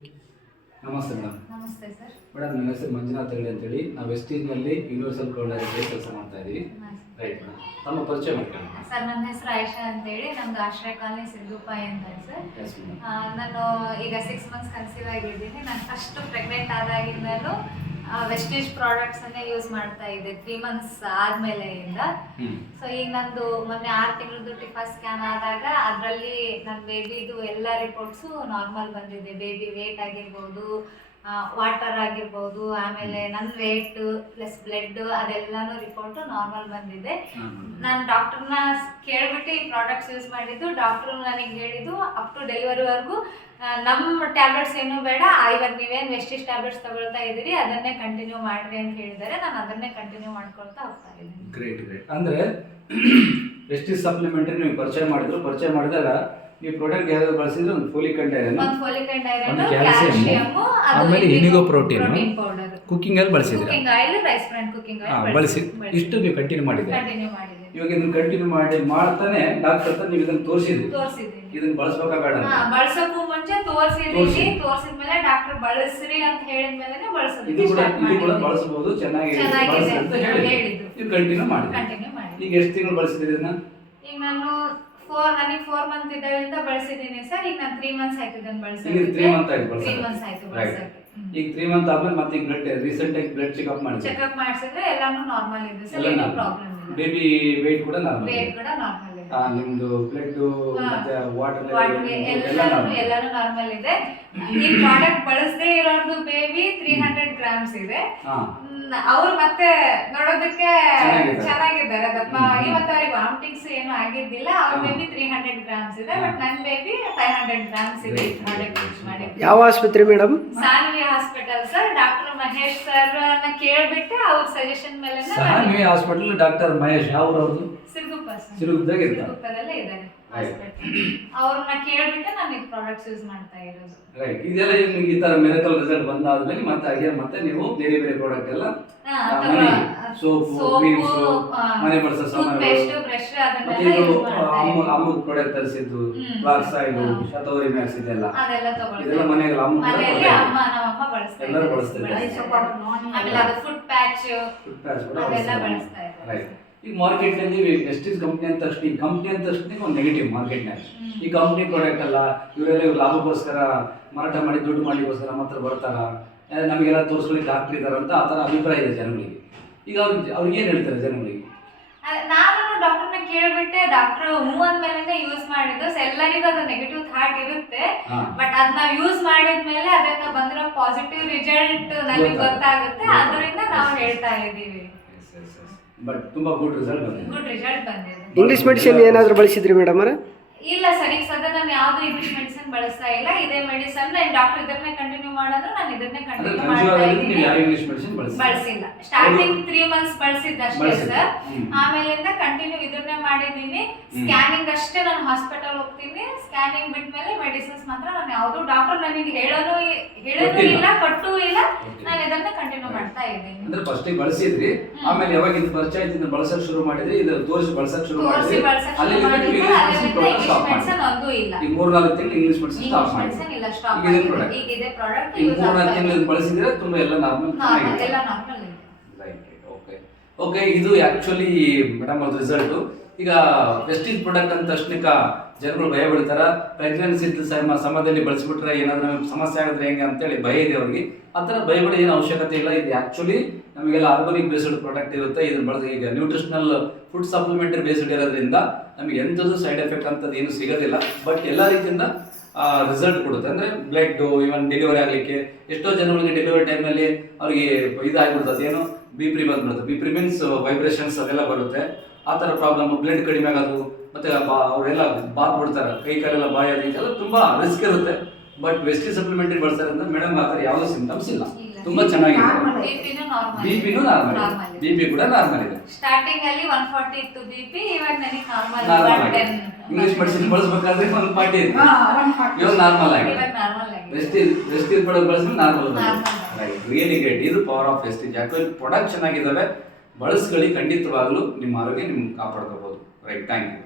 ನಮಸ್ತೆ ಮೇಡಮ್. ನಮಸ್ತೆ sir. Madam, ನನ್ನ ಹೆಸರು ಮಂಜುನಾಥ್ ಹೆಗಡೆ ಅಂತೇಳಿ. ನಾವು ವೆಸ್ಟೀಜ್ನಲ್ಲಿ ಯೂನಿವರ್ಸಲ್ ಕೋಲ್ಡಾಗಿ ಕೆಲಸ ಮಾಡ್ತಾ ಇದ್ದೀವಿ. ರೈಟ್ ಮೇಡಮ್, ತಮ್ಮ ಪರಿಚಯ ಮಾಡ್ಕೊಳ್ಳಿ. ಸರ್, ನನ್ನ ಹೆಸರು ಆಯಿಷಾ ಅಂತೇಳಿ, ನಮ್ದು ಆಶ್ರಯ ಕಾಲನಿ ಸಿರುಗುಪ್ಪಾಯಿ ಅಂತ ಸರ್. Yes madam. ನಾನು ಈಗ 6 ಮಂತ್ಸ್ ಕನ್ಸೀವ್ ಆಗಿದ್ದೀನಿ. ನಾನು ಫಸ್ಟ್ ಪ್ರೆಗ್ನೆಂಟ್ ಆದಾಗಿಂದಲೂ ವೆಸ್ಟೀಜ್ ಪ್ರಾಡಕ್ಟ್ಸನ್ನೇ ಯೂಸ್ ಮಾಡ್ತಾ ಇದ್ದೆ 3 ಮಂತ್ಸ್ ಆದಮೇಲೆಯಿಂದ. ಸೊ ಈಗ ನಂದು ಮೊನ್ನೆ 6 ತಿಂಗಳದ್ದು ಟಿಫಾ ಸ್ಕ್ಯಾನ್ ಆದಾಗ ಅದರಲ್ಲಿ ನನ್ನ ಬೇಬಿದು ಎಲ್ಲ ರಿಪೋರ್ಟ್ಸು ನಾರ್ಮಲ್ ಬಂದಿದೆ. ಬೇಬಿ ವೇಟ್ ಆಗಿರ್ಬೋದು, ವಾಟರ್ ಆಗಿರ್ಬೋದು, ಆಮೇಲೆ ನನ್ನ ವೇಟ್ ಪ್ಲಸ್ ಬ್ಲಡ್ ಅದೆಲ್ಲನೂ ರಿಪೋರ್ಟು ನಾರ್ಮಲ್ ಬಂದಿದೆ. ನಾನು ಡಾಕ್ಟರ್ನ ಕೇಳ್ಬಿಟ್ಟು ಈ ಪ್ರಾಡಕ್ಟ್ಸ್ ಯೂಸ್ ಮಾಡಿದ್ದು. ಡಾಕ್ಟ್ರು ನನಗೆ ಹೇಳಿದ್ದು ಅಪ್ ಟು ಡೆಲಿವರಿವರೆಗೂ ನಮ್ಮ ಟ್ಯಾಬ್ಲೆಟ್ಸ್ ಏನೂ ಬೇಡ, ಇವಾಗ ನೀವೇನು ವೆಸ್ಟೀಜ್ ಟ್ಯಾಬ್ಲೆಟ್ಸ್ ತಗೊಳ್ತಾ ಇದ್ದೀರಿ ಅದನ್ನೇ ಕಂಟಿನ್ಯೂ ಮಾಡಿರಿ ಅಂತ ಹೇಳಿದ್ದಾರೆ. ನಾನು ಅದನ್ನೇ ಕಂಟಿನ್ಯೂ ಮಾಡ್ಕೊಳ್ತಾ ಹೋಗ್ತಾ ಇದ್ದೀನಿ. ಗ್ರೇಟ್. ಅಂದರೆ ವೆಸ್ಟೀಜ್ ಸಪ್ಲಿಮೆಂಟರಿ ನೀವು ಪರಿಚಯ ಮಾಡಿದಾಗ ನೀವು ಪ್ರಾಡಕ್ಟ್ ಯಾವ್ದು ಬಳಸಿದ್ರೆ ಒಂದು ಫೋಲಿಕ್ ಅಂಡ್ ಐರನ್, ಒಂದು ಕ್ಯಾಲ್ಸಿಯಂ, ಆಮೇಲೆ ಇಂಡಿಗೋ ಪ್ರೋಟೀನ್ ಪೌಡರ್, ಕುಕಿಂಗ್ ಅಲ್ಲಿ ಬಳಸಿದ್ರೆ cooking oil, rice bran cooking oil ಬಳಸಿ ಇಷ್ಟು ನೀವು ಕಂಟಿನ್ಯೂ ಮಾಡಿದ್ರೆ. ಇವಾಗ ಇದನ್ನ ಕಂಟಿನ್ಯೂ ಮಾಡ್ತಾನೆ ಡಾಕ್ಟರ್ ಹತ್ರ ನೀವು ಇದನ್ನ ತೋರಿಸಿದ್ರಿ. ಇದನ್ನ ಬಳಸಬೇಕಾ ಬೇಡ ಬಳಸಕ್ಕೂ ಮುಂಚೆ ತೋರಿಸಿದ್ಮೇಲೆ ಡಾಕ್ಟರ್ ಬಳಸ್ರಿ ಅಂತ ಹೇಳಿದ್ಮೇಲೆ ಇದು ಕೂಡ ಬಳಸಬಹುದು, ಚೆನ್ನಾಗಿದೆ ಅಂತ ಹೇಳಿದ್ರು. ನೀವು ಕಂಟಿನ್ಯೂ ಮಾಡಿ. ಈಗ ಎಷ್ಟು ತಿಂಗಳು ಬಳಸಿದ್ರಿ ಇದನ್ನ? ಈಗ ನಾನು 4 ಮಂತ್ ಇದ್ದಾಗಿಂದ ಬಳಸಿದ್ದೀನಿ ಸರ್. ಈಗ ನಾನು 3 ಮಂತ್ಸ್ ಆಯ್ತು ಇದನ್ನ ಬಳಸಿ. ಈಗ 3 ಮಂತ್ ಆಯ್ತು ಬಳಸಿ. 3 ಮಂತ್ಸ್ ಆಯ್ತು ಬಳಸಕ್ಕೆ. ಈಗ 3 ಮಂತ್ ಆದ್ಮೇಲೆ ಮತ್ತೆ ಈಗ ರೀಸೆಂಟ್ ಆಗಿ ಬ್ಲಡ್ ಚೆಕಪ್ ಮಾಡಿಸಿದ್ರೆ ಎಲ್ಲಾನು ನಾರ್ಮಲ್ ಇದೆ ಸರ್. ಏನು ಪ್ರಾಬ್ಲಮ್ ಇಲ್ಲ. ಬೇಬಿ ವೇಟ್ ಕೂಡ ನಾರ್ಮಲ್ ಇದೆ. ನಿಮ್ದು ಬ್ಲಡ್ ಮತ್ತೆ ವಾಟರ್ ಎಲ್ಲಾನು ನಾರ್ಮಲ್ ಇದೆ. ಈ ಪ್ರಾಡಕ್ಟ್ ಬಳಸದೇ ಇರೋದು ಬೇಬಿ 300 ಗ್ರಾಮ್ಸ್ ಇದೆ. ಅವ್ರು ಮತ್ತೆ ನೋಡೋದಕ್ಕೆ ಚೆನ್ನಾಗಿದ್ದಾರೆ ದಪ್ಪ. ಇವತ್ತು ಅವ್ರಿಗೆ ವಾಮಿಟಿಂಗ್ಸ್ ಏನು ಆಗಿದ್ದಿಲ್ಲ. ಅವ್ರ ಬೇಬಿ 300 ಗ್ರಾಮ್ಸ್ ಇದೆ, ಬಟ್ ನನ್ನ ಬೇಬಿ 500 ಗ್ರಾಮ್ಸ್ ಇದೆ. ಪ್ರಾಡಕ್ಟ್ ಯೂಸ್ ಮಾಡಿ. ಯಾವ ಆಸ್ಪತ್ರೆ madam? Saanvi hospital sir. Doctor Mahesh sir ನ ಕೇಳ್ಬಿಟ್ಟು ಅವ್ರ ಸಜೆಷನ್ ಮೇಲೆ ಸಾನ್ವಿ ಹಾಸ್ಪಿಟಲ್. ಡಾಕ್ಟರ್ ಮಹೇಶ್ ಅವ್ರವ್ರದ್ದು ಸಿರುಗುಪ್ಪದಲ್ಲೇ ಇದ್ದಾರೆ ಹಾಸ್ಪಿಟಲ್. ಅವ್ರನ್ನ ಕೇಳ್ಬಿಟ್ಟು ನಾನು ಈ ಪ್ರಾಡಕ್ಟ್ಸ್ ಯೂಸ್ ಮಾಡ್ತಾ ಇರೋದು. ರೈಟ್. ಇದೆಲ್ಲ ಈ ತರ ಮಿರಕಲ್ ರಿಸಲ್ಟ್ ಬಂದಾದ್ಮೇಲೆ ಮತ್ತೆ ನೀವು ಬೇರೆ ಪ್ರಾಡಕ್ಟ್ ಎಲ್ಲ ಸೋಪು, ಕ್ರೀಮ್, ಮನೆ ಬಳಸೋ ಸಾಮಾನುಗಳು, ಬ್ರಷ್ ಅಮ್ಮು ಪ್ರಾಡಕ್ಟ್ ತರಿಸಿದ್ದು, ಫ್ಲಾಕ್ಸ್ ಆಯಿಲ್, ಶತವರಿ ಮ್ಯಾಕ್ಸ್ ಇದೆಲ್ಲ ಇದೆಲ್ಲ ಮನೆಯಲ್ಲಿ ನಮ್ಮಮ್ಮ ಬಳಸ್ತಾ ಎಲ್ಲರೂ ಬಳಸ್ತಾರೆ. ಆಮೇಲೆ ಅದು ಫುಡ್ ಪ್ಯಾಚ್ ಅದೆಲ್ಲ ಬಳಸ್ತಾ ಇದ್ದಾರೆ. ರೈಟ್. ಈಗ ಮಾರ್ಕೆಟ್ ನಲ್ಲಿ ವೆಸ್ಟೀಜ್ ಕಂಪ್ನಿ ಅಂತ ಒಂದು ನೆಗೆಟಿವ್ ಮಾರ್ಕೆಟ್ ನಲ್ಲಿ. ಈ ಕಂಪ್ನಿ ಪ್ರಾಡಕ್ಟ್ ಅಲ್ಲ, ಇವರೆಲ್ಲ ಲಾಭಕ್ಕೋಸ್ಕರ ಮಾರಾಟ ಮಾಡಿ ದುಡ್ಡು ಮಾಡಿಗೋಸ್ಕರ ನಮ್ಮ ಹತ್ರ ಬರ್ತಾರ, ನಮಗೆಲ್ಲ ತೋರಿಸ್ಲಿಕ್ಕೆ ಹಾಕ್ತಿದಾರ ಅಂತ ಆ ಥರ ಅಭಿಪ್ರಾಯ ಇದೆ ಜನಗಳಿಗೆ. ಈಗ ಅವ್ರಿಗೆ ಏನು ಹೇಳ್ತಾರೆ ಜನಗಳಿಗೆ? ನಾನು ಡಾಕ್ಟರ್ನ ಕೇಳ್ಬಿಟ್ಟೆ. ಡಾಕ್ಟರ್ ಅಂದ್ಮೇಲೆ ಯೂಸ್ ಮಾಡಿದ್ದು. ಎಲ್ಲರಿಗೂ ಅದು ನೆಗೆಟಿವ್ ಥಾಟ್ ಇರುತ್ತೆ, ಬಟ್ ಅದನ್ನ ಯೂಸ್ ಮಾಡಿದ್ಮೇಲೆ ಅದರಿಂದ ಬಂದಿರೋ ಪಾಸಿಟಿವ್ ರಿಸಲ್ಟ್ ನಮಗೆ ಗೊತ್ತಾಗುತ್ತೆ. ಅದರಿಂದ ನಾವು ಹೇಳ್ತಾ ಇದ್ದೀವಿ. ಬಟ್ ತುಂಬಾ ಗುಡ್ ರಿಸಲ್ಟ್ ಬಂದಿದೆ. ಇಂಗ್ಲಿಷ್ ಮೆಡಿಸಿನ್ ಏನಾದರೂ ಬಳಸಿದ್ರಿ ಮೇಡಮ್? ಇಲ್ಲ ಸರ್, ಈಗ ಸದ್ಯ ನಾನು ಯಾವ್ದು ಇಂಗ್ಲಿಷ್ ಮೆಡಿಸಿನ್ ಬಳಸ್ತಾ ಇಲ್ಲ. ಇದೇ ಮೆಡಿಸನ್ ಡಾಕ್ಟರ್ ಇದನ್ನೇ ಕಂಟಿನ್ಯೂ ಮಾಡಿದ್ರು, ನಾನು ಇದನ್ನೇ ಕಂಟಿನ್ಯೂ ಮಾಡ್ತಾ ಇದ್ದೀನಿ. ಬಳಸಿಲ್ಲ. ಸ್ಟಾರ್ಟಿಂಗ್ 3 ಮಂತ್ಸ್ ಬಳಸಿದ್ದಷ್ಟೇ ಸರ್. ಆಮೇಲಿಂದ ಕಂಟಿನ್ಯೂ ಇದನ್ನೇ ಮಾಡಿದ್ದೀನಿ. ಸ್ಕ್ಯಾನಿಂಗ್ ಅಷ್ಟೇ ನಾನು ಹಾಸ್ಪಿಟಲ್ ಹೋಗ್ತೀನಿ. ಸ್ಕ್ಯಾನಿಂಗ್ ಬಿಟ್ಮೇಲೆ ಮೆಡಿಸಿನ್ಸ್ ಮಾತ್ರ ನಾನು ಯಾವ್ದು ಡಾಕ್ಟರ್ ನನಗೆ ಹೇಳೋದು ಇಲ್ಲ, ಕೊಟ್ಟೂ ಇಲ್ಲ. ನಾನು ಇದನ್ನೇ ಕಂಟಿನ್ಯೂ ಮಾಡ್ತಾ ಇದ್ದೀನಿ. ಅಂದ್ರೆ ಫಸ್ಟ್ ಬಳಸಿದ್ರಿ, ಆಮೇಲೆ ಯಾವಾಗ ಇದು ಪರಿಚಯ ಆಯ್ತು ಬಳಸಕ್ ಶುರು ಮಾಡಿದ್ರಿ, ಇದು ತೋರಿಸಿ ಬಳಸಕ್ ಶುರು ಮಾಡಿದ್ರಿ. ಈ 3-4 ತಿಂಗಳು ಇಂಗ್ಲಿಷ್ ಮೆಡಿಸಿನ್ ಸ್ಟಾಪ್ ಮಾಡಿದ್ರಿ. ಈಗ ಇದೆ ಪ್ರಾಡಕ್ಟ್. ಈ 3-4 ತಿಂಗಳು ಬಳಸಿದ್ರೆ ತುಂಬಾ ಎಲ್ಲ ನಾರ್ಮಲ್ ಆಗಿದೆ. ರೈಟ್. ಓಕೆ. ಇದು ಆಕ್ಚುಲಿ ಮೇಡಮ್ ಅವ್ರ ರಿಸಲ್ಟ್. ಈಗ ವೆಸ್ಟೀಜ್ ಪ್ರಾಡಕ್ಟ್ ಅಂತ ತಕ್ಷಣಕ್ಕ ಜನಗಳು ಭಯ ಬೀಳ್ತಾರ. ಪ್ರೆಗ್ನೆನ್ಸಿ ಸಮಯದಲ್ಲಿ ಬಳಸಿಬಿಟ್ರೆ ಏನಾದ್ರೂ ಸಮಸ್ಯೆ ಆಗಿದ್ರೆ ಹೆಂಗೆ ಅಂತೇಳಿ ಭಯ ಇದೆ ಅವ್ರಿಗೆ. ಆ ಥರ ಭಯಪಡೋ ಏನು ಅವಶ್ಯಕತೆ ಇಲ್ಲ. ಇದು ಆಕ್ಚುಲಿ ನಮಗೆಲ್ಲ ಆರ್ಗಾನಿಕ್ ಬೇಸ್ಡ್ ಪ್ರಾಡಕ್ಟ್ ಇರುತ್ತೆ. ಇದನ್ನ ಬಳಸಿ ಈಗ ನ್ಯೂಟ್ರಿಷನಲ್ ಫುಡ್ ಸಪ್ಲಿಮೆಂಟರಿ ಬೇಸ್ಡ್ ಇರೋದ್ರಿಂದ ನಮಗೆ ಎಂಥದ್ದು ಸೈಡ್ ಎಫೆಕ್ಟ್ ಅಂತದ್ದು ಏನು ಸಿಗೋದಿಲ್ಲ. ಬಟ್ ಎಲ್ಲ ರೀತಿಯಿಂದ ರಿಸಲ್ಟ್ ಕೊಡುತ್ತೆ. ಅಂದರೆ ಬ್ಲಡ್, ಇವನ್ ಡೆಲಿವರಿ ಆಗಲಿಕ್ಕೆ ಎಷ್ಟೋ ಜನಗಳಿಗೆ ಡೆಲಿವರಿ ಟೈಮಲ್ಲಿ ಅವರಿಗೆ ಇದಾಗಿಬಿಡ್ತದೆ, ಏನು BP ಬಂದ್ಬಿಡುತ್ತೆ. BP ಮೀನ್ಸ್ ವೈಬ್ರೇಷನ್ಸ್ ಅದೆಲ್ಲ ಬರುತ್ತೆ. ಆ ಥರ ಪ್ರಾಬ್ಲಮ್, ಬ್ಲಡ್ ಕಡಿಮೆ ಆಗೋದು, ಮತ್ತೆ ಅವರೆಲ್ಲ ಬಾತ್ ಬಿಡ್ತಾರೆ, ಕೈ ಕಾಲೆಲ್ಲ ಬಾಯ ಎಲ್ಲ ತುಂಬಾ ರಿಸ್ಕ್ ಇರುತ್ತೆ. ಬಟ್ ವೆಸ್ಟೀಜ್ ಸಪ್ಲಿಮೆಂಟರಿ ಬಳಸೋದ್ರಿಂದ ಮೇಡಮ್ ಆ ಥರ ಯಾವುದೇ ಸಿಂಟಮ್ಸ್ ಇಲ್ಲ. ತುಂಬಾ ಚೆನ್ನಾಗಿದೆ. ಬಿಪಿನೂ ನಾರ್ಮಲ್, BP ಕೂಡ ನಾರ್ಮಲ್ ಇದೆ. ಸ್ಟಾರ್ಟಿಂಗ್ ಅಲ್ಲಿ 140 ಇತ್ತು BP, ಇವಾಗ ನನಗೆ ನಾರ್ಮಲ್ 10. ಇಂಗ್ಲಿಷ್ ಮೆಡಿಸಿನ್ ಬಳಸಬೇಕಾದ್ರೆ 140 ಇತ್ತು, ಇವಾಗ ನಾರ್ಮಲ್ ಆಗಿದೆ. ವೆಸ್ಟೀಜ್ ಪ್ರಾಡಕ್ಟ್ ಬಳಸಿದ್ರೆ ನಾರ್ಮಲ್. ರೈಟ್. Really great. ಇದು ಪವರ್ ಆಫ್ ವೆಸ್ಟೀಜ್. ಯಾಕಂದ್ರೆ ಪ್ರಾಡಕ್ಟ್ ಚೆನ್ನಾಗಿದ್ದಾವೆ, ಬಳಸ್ಕೊಳ್ಳಿ. ಖಂಡಿತವಾಗ್ಲೂ ನಿಮ್ಮ ಆರೋಗ್ಯ ನಿಮ್ಗೆ ಕಾಪಾಡ್ಕೋಬಹುದು. ರೈಟ್. Thank you.